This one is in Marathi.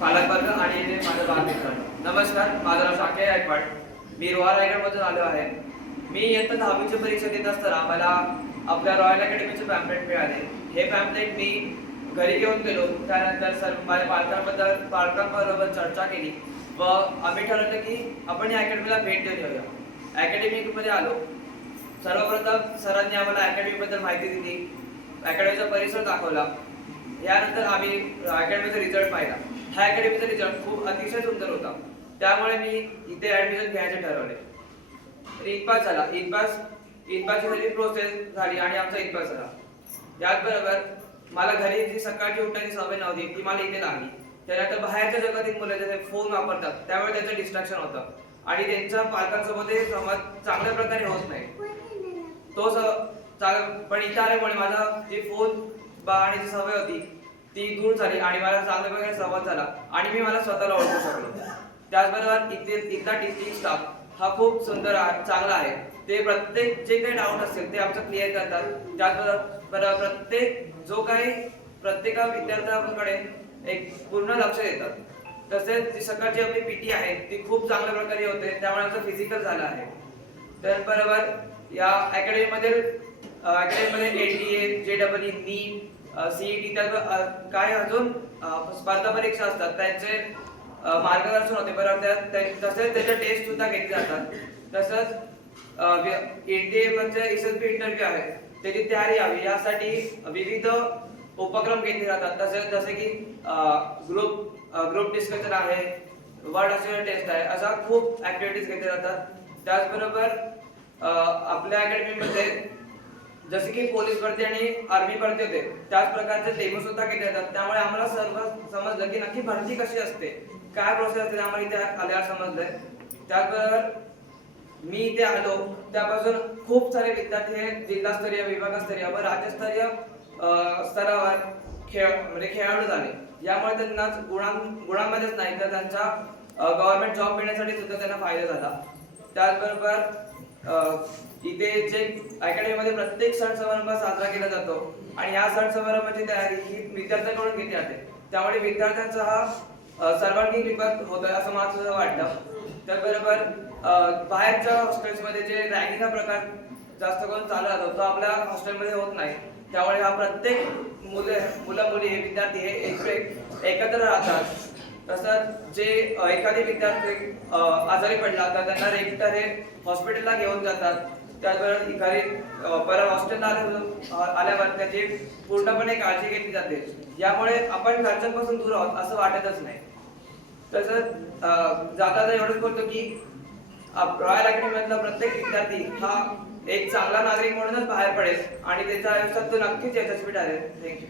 पालकवर्ग आणि ते माझं बाल मित्रांनो नमस्कार माझं नाव शाके गायकवाड. मी रोहा रायगडमधून आलो आहे. मी इयत्ता दहावीची परीक्षा देत असताना मला आपल्या रॉयल अकॅडमीचे पॅम्पलेट मिळाले. हे पॅम्पलेट मी घरी घेऊन गेलो. त्यानंतर सर माझ्या पालकांबद्दल पालकांबरोबर चर्चा केली व आम्ही ठरवलं की आपण या अकॅडमीला भेट देऊन येऊया. अकॅडमीमध्ये आलो. सर्वप्रथम सरांनी आम्हाला अकॅडमीबद्दल माहिती दिली. अकॅडमीचा परिसर दाखवला. यानंतर आम्ही अकॅडमीचा रिझल्ट पाहिला. हा अकॅडमीचा रिझल्ट खूप अतिशय सुंदर होता. त्यामुळे मी इथे ऍडमिशन घ्यायचे ठरवले. इनपास झाला. इनपास इनपासची झाली प्रोसेस झाली आणि आमचा इनपास झाला. याचबरोबर मला घरी जी सकाळची उठण्याची सवय नव्हती ती मला इथे लागली. त्यानंतर बाहेरच्या जगातील मुलं जसे फोन वापरतात त्यामुळे त्यांचं डिस्ट्रॅक्शन होतं. आणि त्यांच्या पालकांसोबतही संवाद चांगल्या प्रकारे होत नाही. तो स पण इथे आल्यामुळे माझा जे फोन बा आणि जी सवय होती ती दूर झाली आणि मला चांगल्या प्रकारे संवाद झाला आणि मी मला स्वतःला ओळखू शकलो. त्याचबरोबर इथे इथला टीचिंग स्टाफ हा खूप सुंदर आहे चांगला आहे. ते प्रत्येक जे काही डाऊट असतील ते आमचं क्लिअर करतात. त्याचबरोबर प्रत्येक जो काही प्रत्येका विद्यार्थ्यांकडे एक पूर्ण लक्ष देतात. तसेच जी सकाळची आपली पीटी आहे ती खूप चांगल्या प्रकारे होते. त्यामुळे आमचं फिजिकल झालं आहे. त्याचबरोबर या अकॅडमीमधील अकॅडमीमध्ये N D A J double E NEET CET त्या काय अजून स्पर्धा परीक्षा असतात. त्यांचे मार्गदर्शन होते. बरोबर तसेच त्याच्या टेस्ट सुद्धा घेतले जातात. तसंच एनडीए म्हणजे एस एस बी इंटरव्ह्यू आहे त्याची तयारी यावी. यासाठी विविध उपक्रम घेतले जातात. तसेच जसे की ग्रुप ग्रुप डिस्कशन आहे. वर्ड असिस्टंट टेस्ट आहे. अशा खूप ऍक्टिव्हिटीज घेतल्या जातात. त्याचबरोबर आपल्या अकॅडमीमध्ये जसे की पोलीस भरती आणि आर्मी भरती होते त्याच प्रकारचे डेमो सुद्धा घेतले जातात त्यामुळे आम्हाला सर्व समजलं की नक्की भरती कशी असते काय प्रोसेस असते आम्हाला इथे आल्यावर समजलंय. त्याचबरोबर मी इथे आलो त्यापासून खूप सारे विद्यार्थी हे जिल्हास्तरीय विभागस्तरीय व राज्यस्तरीय स्तरावर खेळ म्हणजे खेळाडू झाले. यामुळे त्यांना गुणां गुणांमध्येच नाही तर त्यांचा गव्हर्नमेंट जॉब मिळण्यासाठी सुद्धा त्यांना फायदा झाला. त्याचबरोबर इथे जे अकॅडमीमध्ये प्रत्येक सण समारंभ साजरा केला जातो आणि या सण समारंभाची तयारी ही विद्यार्थ्यांकडून केली जाते. त्यामुळे विद्यार्थ्यांचा हा सर्वांगीण विकास होतोय असं मला सुद्धा वाटतं. त्याचबरोबर बाहेरच्या हॉस्टेल्समध्ये जे रॅगिंग हा प्रकार जास्त करून चालू राहतो तो आपल्या हॉस्टेलमध्ये होत नाही. त्यामुळे हा प्रत्येक मुले मुलं मुली हे विद्यार्थी हे एक एकत्र राहतात. तसंच जे एखादे विद्यार्थी आजारी पडला तर त्यांना रेग्युलर हे हॉस्पिटलला घेऊन जातात. त्याचबरोबर घरी अ, परत हॉस्टेलला आल्यावर त्याची पूर्णपणे काळजी घेतली जाते. यामुळे आपण घरच्यांपासून दूर आहोत असं वाटतच नाही. तसंच जाता एवढंच बोलतो की रॉयल अकॅडमीमधला प्रत्येक विद्यार्थी हा एक चांगला नागरिक म्हणूनच बाहेर पडेल आणि त्याच्या आयुष्यात तो नक्कीच यशस्वी ठरेल. थँक्यू